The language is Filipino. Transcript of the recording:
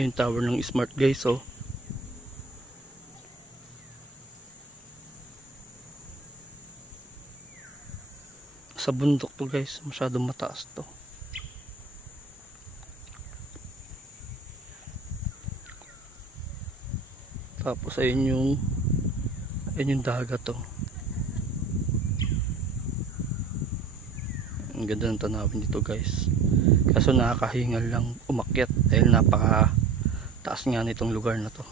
yung tower ng Smart guys, oh. Sa bundok to guys, masyadong mataas to. Tapos ayun yung dagat to. Ang ganda ng tanawin dito guys. Kaso nakakahingal lang umakyat dahil napaka taas nga nitong lugar na to.